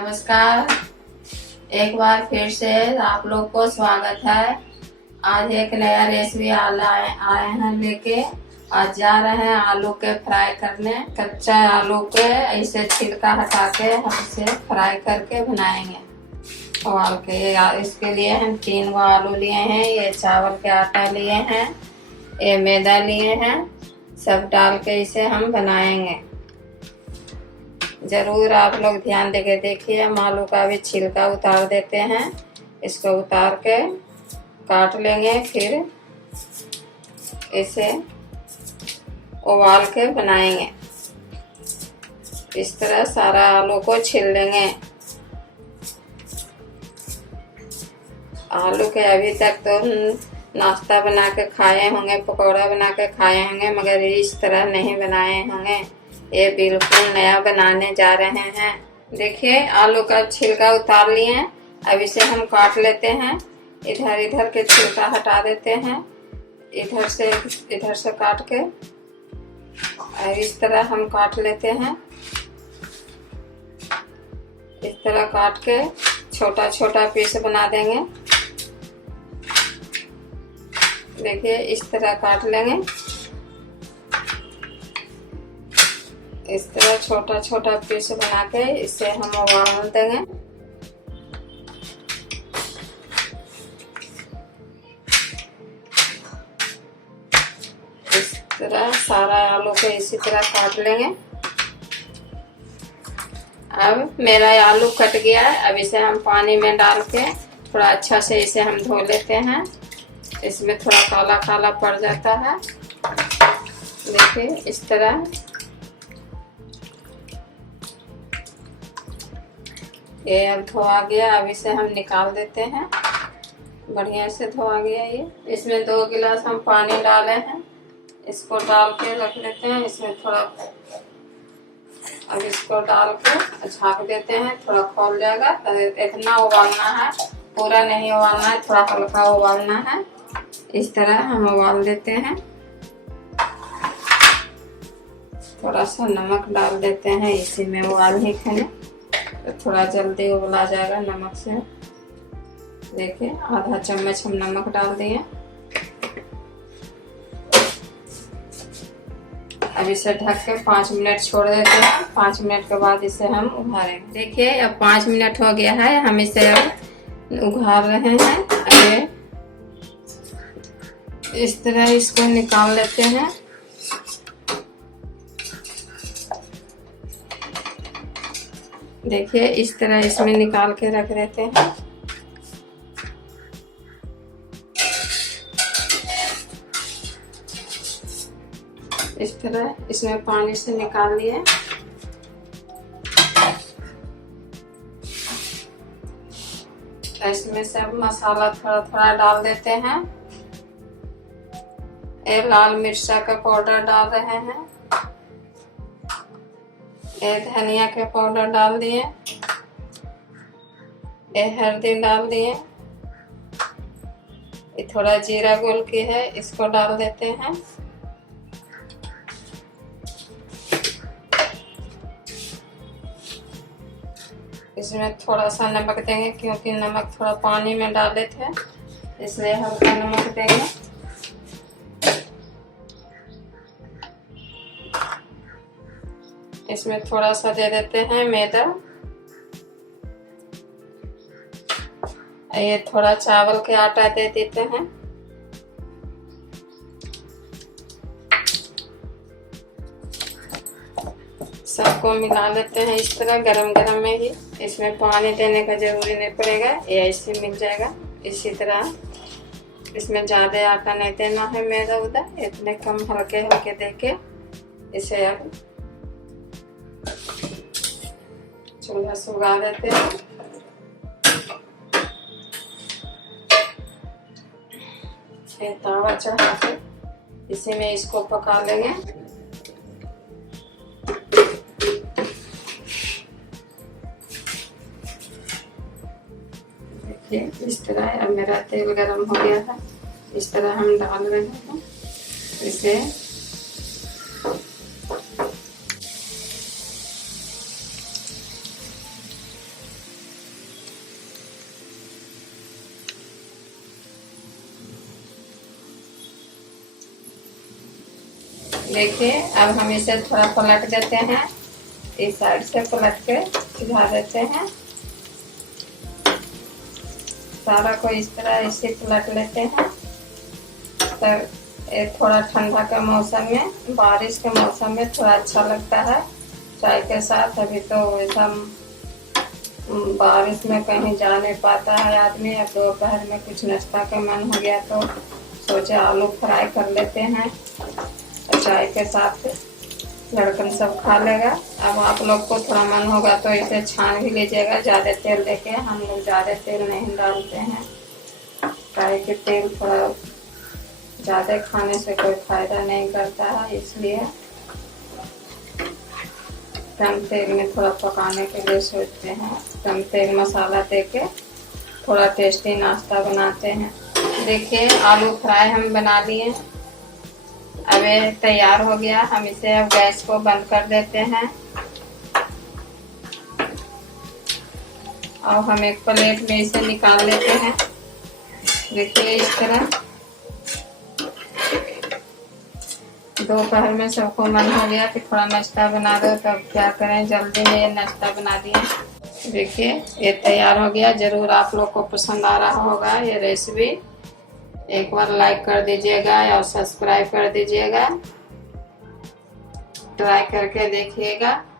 नमस्कार। एक बार फिर से आप लोग को स्वागत है। आज एक नया रेसिपी आए हैं लेके। आज जा रहे हैं आलू के फ्राई करने। कच्चा आलू के ऐसे छिलका हटा के हम इसे फ्राई करके बनाएंगे उबाल के। इसके लिए हम 3 आलू लिए हैं, ये चावल के आटा लिए हैं, ये मैदा लिए हैं, सब डाल के इसे हम बनाएंगे। जरूर आप लोग ध्यान देके देखिए। हम आलू का भी छिलका उतार देते हैं, इसको उतार के काट लेंगे, फिर इसे उबाल के बनाएंगे। इस तरह सारा आलू को छील लेंगे। आलू के अभी तक तो नाश्ता बना के खाए होंगे, पकौड़ा बना के खाए होंगे, मगर इस तरह नहीं बनाए होंगे। ये बिल्कुल नया बनाने जा रहे हैं। देखिए आलू का छिलका उतार लिए हैं। अब इसे हम काट लेते हैं। इधर के छिलका हटा देते हैं, इधर से काट के। और इस तरह हम काट लेते हैं। इस तरह काट के छोटा छोटा पीस बना देंगे। देखिए इस तरह काट लेंगे। इस तरह छोटा छोटा पीस बना के इसे हम उबाल देंगे। इस तरह सारा आलू को इसी तरह काट लेंगे। अब मेरा आलू कट गया है। अब इसे हम पानी में डाल के थोड़ा अच्छा से इसे हम धो लेते हैं। इसमें थोड़ा काला काला पड़ जाता है। देखिए इस तरह ये अब धोआ गया। अब इसे हम निकाल देते हैं। बढ़िया से धोआ गया ये। इसमें 2 गिलास हम पानी डाले हैं, इसको डाल के रख लेते हैं। इसमें थोड़ा अब इसको डाल के झाँक देते हैं, थोड़ा खौल जाएगा। इतना उबालना है, पूरा नहीं उबालना है, थोड़ा हल्का उबालना है। इस तरह हम उबाल देते हैं। थोड़ा सा नमक डाल देते हैं, इसी में उबाल ही खाने तो थोड़ा जल्दी उबला जाएगा नमक से। देखिए आधा चम्मच हम नमक डाल दिए। अब इसे ढक के 5 मिनट छोड़ देते हैं। 5 मिनट के बाद इसे हम उघारेंगे। देखिए अब 5 मिनट हो गया है, हम इसे अब उघार रहे हैं। ये इस तरह इसको निकाल लेते हैं। देखिए इस तरह इसमें निकाल के रख देते हैं। इस तरह इसमें पानी से निकाल लिए। इसमें सब मसाला थोड़ा थोड़ा डाल देते हैं। ये लाल मिर्चा का पाउडर डाल रहे हैं, ये धनिया के पाउडर डाल दिए, ये हल्दी डाल दिए, ये थोड़ा जीरा गोल की है, इसको डाल देते हैं। इसमें थोड़ा सा नमक देंगे, क्योंकि नमक थोड़ा पानी में डाले थे, इसलिए हल्का नमक देंगे। इसमें थोड़ा सा दे देते हैं मैदा। ये थोड़ा चावल के आटा दे देते हैं। सबको मिला लेते हैं इस तरह गरम गरम में ही। इसमें पानी देने का जरूरी नहीं पड़ेगा, ये ऐसे मिल जाएगा। इसी तरह इसमें ज्यादा आटा नहीं देना है, मैदा उदा इतने कम हल्के हल्के देके इसे अब चूल्हा सुगा देते हैं। तावा चढ़ा के इसी में इसको पका लेंगे। देखिए इस तरह अब मेरा तेल गरम हो गया है। इस तरह हम डाल रहे हैं इसे। देखिए अब हम इसे थोड़ा पलट देते हैं, इस साइड से पलट के सिझा देते हैं। सारा को इस तरह इसे पलट लेते हैं। तो ये थोड़ा ठंडा के मौसम में, बारिश के मौसम में थोड़ा अच्छा लगता है चाय के साथ। अभी तो वैसा बारिश में कहीं जा नहीं पाता है आदमी। अब दोपहर में कुछ नाश्ता का मन हो गया तो सोचे आलू फ्राई कर लेते हैं, तो चाय के साथ लड़कन सब खा लेगा। अब आप लोग को थोड़ा मन होगा तो इसे छान भी लीजिएगा ज़्यादा तेल देके। हम लोग ज़्यादा तेल नहीं डालते हैं, चाय के तेल थोड़ा ज़्यादा खाने से कोई फायदा नहीं करता है, इसलिए कम तेल में थोड़ा पकाने के लिए सोचते हैं। कम तेल मसाला देके थोड़ा टेस्टी नाश्ता बनाते हैं। देखिए आलू फ्राई हम बना लिए, अब ये तैयार हो गया। हम इसे अब गैस को बंद कर देते हैं और हम एक प्लेट में इसे निकाल लेते हैं। देखिए इस तरह। दोपहर में सबको मन हो गया कि थोड़ा नाश्ता बना दो, तब क्या करें, जल्दी में ये नाश्ता बना दिए। देखिए ये तैयार हो गया। जरूर आप लोग को पसंद आ रहा होगा ये रेसिपी। एक बार लाइक कर दीजिएगा और सब्सक्राइब कर दीजिएगा। ट्राई करके देखिएगा।